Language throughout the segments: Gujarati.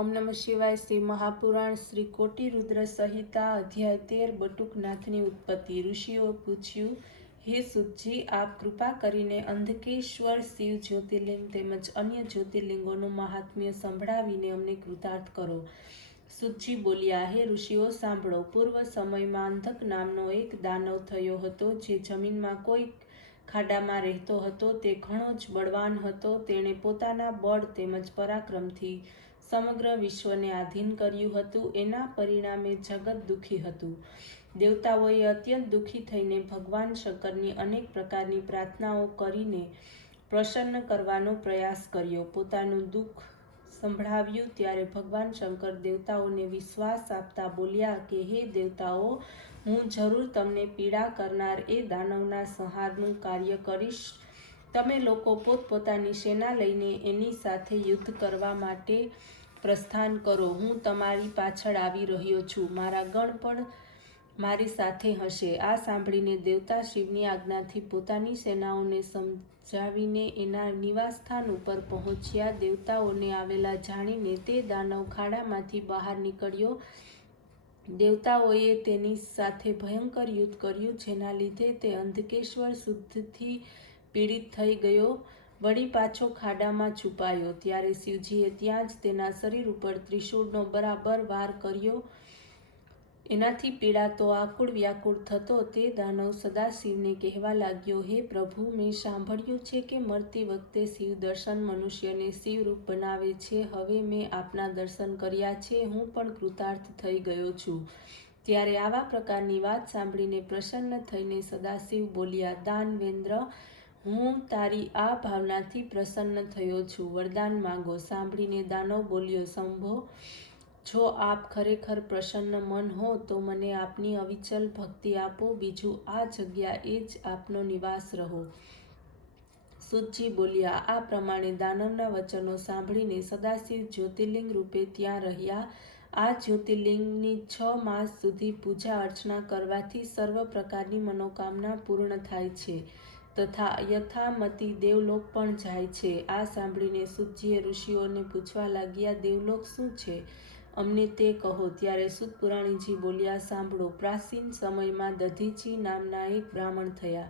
ओम नमः शिवाय। श्री महापुराण श्री कोटि रुद्र संहिता अध्याय 13 बटुकनाथनी उत्पत्ति। ऋषिओ पूछ्યું, हे सुतजी, आप कृपा કરીને અંધકેશ્વર શિવ જ્યોતિર્લિંગ તેમજ અન્ય જ્યોતિર્લિંગોનું મહાત્મ્ય સંભળાવીને અમને કૃતાર્થ કરો। સુતજી બોલ્યા, હે ઋષિઓ સાંભળો। પૂર્વ સમયમાં અંધક નામનો એક દાનવ થયો હતો, જે જમીનમાં કોઈ ખાડામાં રહેતો હતો। તે ઘણો જ બળવાન હતો। તેણે પોતાના બળ તેમજ પરાક્રમથી સમગ્ર વિશ્વને આધીન કર્યું હતું। એના પરિણામે જગત દુઃખી હતું। દેવતાઓએ અત્યંત દુઃખી થઈને ભગવાન શંકરની અનેક પ્રકારની પ્રાર્થનાઓ કરીને પ્રસન્ન કરવાનો પ્રયાસ કર્યો। પોતાનું દુઃખ સંભળાવ્યું ત્યારે ભગવાન શંકર દેવતાઓને વિશ્વાસ આપતા બોલ્યા કે હે દેવતાઓ, હું જરૂર તમને પીડા કરનાર એ દાનવના સંહારનું કાર્ય કરીશ। તમે લોકો પોતપોતાની સેના લઈને એની સાથે યુદ્ધ કરવા માટે પ્રસ્થાન કરો। હું તમારી પાછળ આવી રહ્યો છું। મારા ગણ પણ મારી સાથે હશે। આ સાંભળીને દેવતા શિવની આજ્ઞાથી પોતાની સેનાઓને સમજાવીને એના નિવાસસ્થાન ઉપર પહોંચ્યા। દેવતાઓને આવેલા જાણીને તે દાનવ ખાડામાંથી બહાર નીકળ્યો। દેવતાઓએ તેની સાથે ભયંકર યુદ્ધ કર્યું, જેના લીધે તે અંધકેશ્વર શુદ્ધથી પીડિત થઈ ગયો। વળી પાછો ખાડામાં છુપાયો। ત્યારે શિવજીએ ત્યાં જ તેના શરીર ઉપર ત્રિશૂળનો બરાબર વાર કર્યો। એનાથી પીડાતો આકુળ વ્યાકુળ થતો તે દાનવ સદાશિવને કહેવા લાગ્યો, હે પ્રભુ, મેં સાંભળ્યું છે કે મરતી વખતે શિવ દર્શન મનુષ્યને શિવરૂપ બનાવે છે। હવે મેં આપના દર્શન કર્યા છે। હું પણ કૃતાર્થ થઈ ગયો છું। ત્યારે આવા પ્રકારની વાત સાંભળીને પ્રસન્ન થઈને સદાશિવ બોલ્યા, દાનવેન્દ્ર, હું તારી આ ભાવનાથી પ્રસન્ન થયો છું। વરદાન માંગો। સાંભળીને દાનવ બોલ્યો, શંભો, જો આપ ખરેખર પ્રસન્ન મન હો તો મને આપની અવિચલ ભક્તિ આપો। બીજું, આ જગ્યાએ જ આપનો નિવાસ રહો। સુતજી બોલ્યા। આ પ્રમાણે દાનવના વચનો સાંભળીને સદાશિવ જ્યોતિર્લિંગ રૂપે ત્યાં રહ્યા। આ જ્યોતિર્લિંગની 6 માસ સુધી પૂજા અર્ચના કરવાથી સર્વ પ્રકારની મનોકામના પૂર્ણ થાય છે તથા યથામતિ દેવલોક પણ જાય છે। આ સાંભળીને સુતજીએ ઋષિઓને પૂછવા લાગ્યા, દેવલોક શું છે? અમને તે કહો। ત્યારે સૂત પુરાણીજી બોલ્યા, સાંભળો। પ્રાચીન સમયમાં દધીચી નામના એક બ્રાહ્મણ થયા,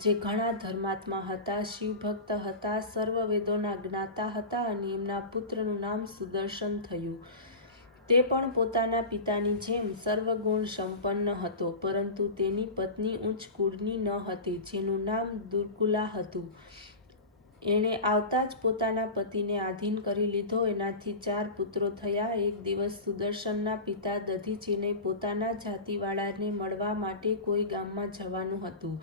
જે ઘણા ધર્માત્મા હતા, શિવભક્ત હતા, સર્વ વેદોના જ્ઞાતા હતા અને એમના પુત્રનું નામ સુદર્શન થયું। તે પણ પોતાના પિતાની જેમ સર્વગુણ સંપન્ન હતો, પરંતુ તેની પત્ની ઉચ્ચ કુળની ન હતી, જેનું નામ દુર્ગુલા હતું। એણે આવતા જ પોતાના પતિને આધીન કરી લીધો। એનાથી 4 પુત્રો થયા। એક દિવસ સુદર્શનના પિતા દધીચીને પોતાના જાતિવાળાને મળવા માટે કોઈ ગામમાં જવાનું હતું।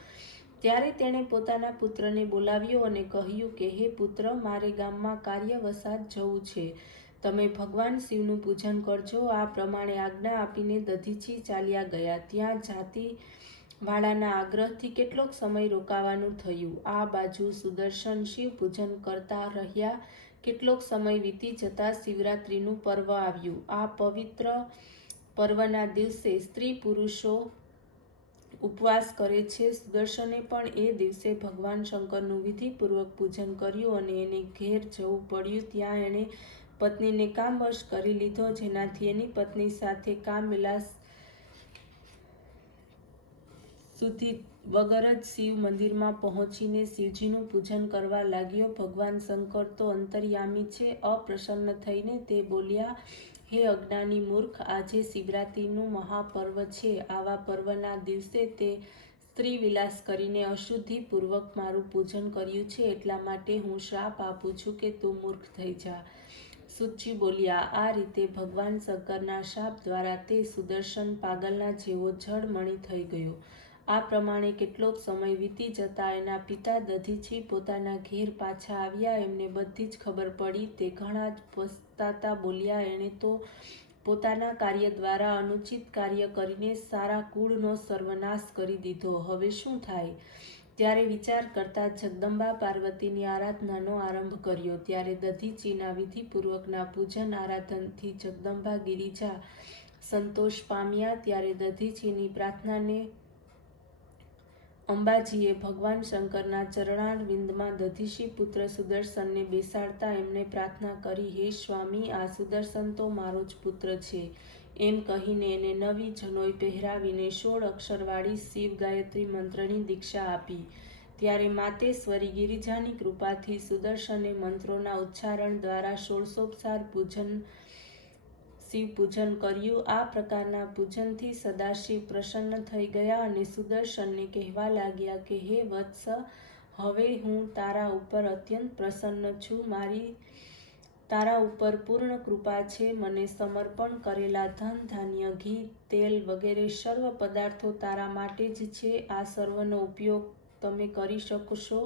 ત્યારે તેણે પોતાના પુત્રને બોલાવ્યો અને કહ્યું કે હે પુત્ર, મારે ગામમાં કાર્યવશાત જવું છે। તમે ભગવાન શિવનું પૂજન કરજો। આ પ્રમાણે આજ્ઞા આપીને દધીચી ચાલ્યા ગયા। ત્યાં જાતિવાળાના આગ્રહથી કેટલોક સમય રોકાવાનું થયું। આ બાજુ સુદર્શન શિવ પૂજન કરતા રહ્યા। કેટલોક સમય વીતી જતા શિવરાત્રિનું પર્વ આવ્યું। આ પવિત્ર પર્વના દિવસે સ્ત્રી પુરુષો ઉપવાસ કરે છે। સુદર્શને પણ એ દિવસે ભગવાન શંકરનું વિધિપૂર્વક પૂજન કર્યું અને એને ઘેર જવું પડ્યું। ત્યાં એણે પત્નીને કામવશ કરી લીધો, જેનાથી એની પત્ની સાથે કામવિલાસ સુધી વગર જ શિવ મંદિરમાં પહોંચીને શિવજીનું પૂજન કરવા લાગ્યો। ભગવાન શંકર તો અંતર્યામી છે। અપ્રસન્ન થઈને તે બોલ્યા, હે અજ્ઞાની મૂર્ખ, આજે શિવરાત્રિનું મહાપર્વ છે। આવા પર્વના દિવસે તે સ્ત્રી વિલાસ કરીને અશુદ્ધિપૂર્વક મારું પૂજન કર્યું છે, એટલા માટે હું શ્રાપ આપું છું કે તું મૂર્ખ થઈ જા। સુતજી બોલ્યા, આ રીતે ભગવાન શંકરના શાપ દ્વારા તે સુદર્શન પાગલના જેવો જળમણી થઈ ગયો। આ પ્રમાણે કેટલોક સમય વીતી જતા એના પિતા દધીચી પોતાના ઘેર પાછા આવ્યા। એમને બધી જ ખબર પડી। તે ઘણા જ પસ્તાતા બોલ્યા, એણે તો પોતાના કાર્ય દ્વારા અનુચિત કાર્ય કરીને સારા કુળનો સર્વનાશ કરી દીધો। હવે શું થાય? ત્યારે વિચાર કરતા જગદંબા પાર્વતીની આરાધનાનો આરંભ કર્યો। ત્યારે દધીચીના વિધિપૂર્વકના પૂજન આરાધનથી જગદંબા ગિરિજા સંતોષ પામ્યા। ત્યારે દધીચીની પ્રાર્થનાને અંબાજીએ ભગવાન શંકરના ચરણારવિંદમાં દધીશી પુત્ર સુદર્શનને બેસાડતા એમણે પ્રાર્થના કરી, હે સ્વામી, આ સુદર્શન તો મારો જ પુત્ર છે. એમ કહીને એને નવી જનોઈ પહેરાવીને 16 અક્ષરવાળી શિવ ગાયત્રી મંત્રની દીક્ષા આપી. ત્યારે માતેશ્વરી ગિરિજાની કૃપાથી સુદર્શને મંત્રોના ઉચ્ચારણ દ્વારા 16 શિવ પૂજન કર્યું. આ પ્રકારના પૂજનથી સદાશિવ પ્રસન્ન થઈ ગયા અને સુદર્શનને કહેવા લાગ્યા કે, હે વત્સ, હવે હું તારા ઉપર અત્યંત પ્રસન્ન છું. મારી તારા ઉપર પૂર્ણ કૃપા છે. મને સમર્પણ કરેલા ધન, ધાન્ય, ઘી, તેલ વગેરે સર્વ પદાર્થો તારા માટે જ છે. આ સર્વનો ઉપયોગ તમે કરી શકશો.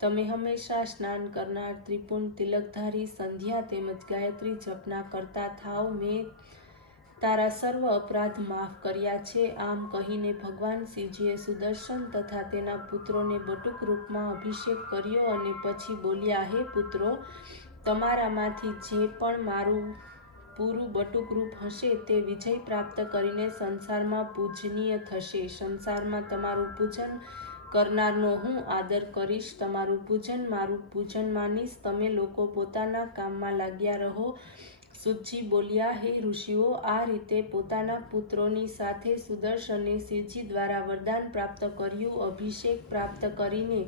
તમે હંમેશા સ્નાન કરનાર, ત્રિપુંડ, તિલકધારી, સંધ્યા તેમજ ગાયત્રી જપના કરતા થાવ. મેં તારા સર્વ અપરાધ માફ કર્યા છે. આમ કહીને ભગવાન શિવજીએ સુદર્શન તથા તેના પુત્રોને બટુક રૂપમાં અભિષેક કર્યો અને પછી બોલ્યા, હે પુત્રો, તમારામાંથી જે પણ મારું પૂરું બટુક રૂપ હશે તે વિજય પ્રાપ્ત કરીને સંસારમાં પૂજનીય થશે. સંસારમાં તમારું પૂજન કરનારનો હું આદર કરીશ. તમારું પૂજન મારું પૂજન માનીશ. તમે લોકો પોતાના કામમાં લાગ્યા રહો. સુતજી બોલ્યા, હે ઋષિઓ, આ રીતે પોતાના પુત્રોની સાથે સુદર્શને શિવજી દ્વારા વરદાન પ્રાપ્ત કર્યું. અભિષેક પ્રાપ્ત કરીને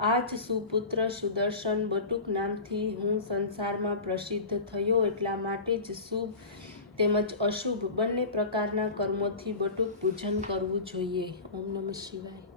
આ જ સુપુત્ર સુદર્શન બટુક નામથી હું સંસારમાં પ્રસિદ્ધ થયો. એટલા માટે જ શુભ તેમજ અશુભ બંને પ્રકારના કર્મોથી બટુક પૂજન કરવું જોઈએ. ઓમ નમઃ શિવાય.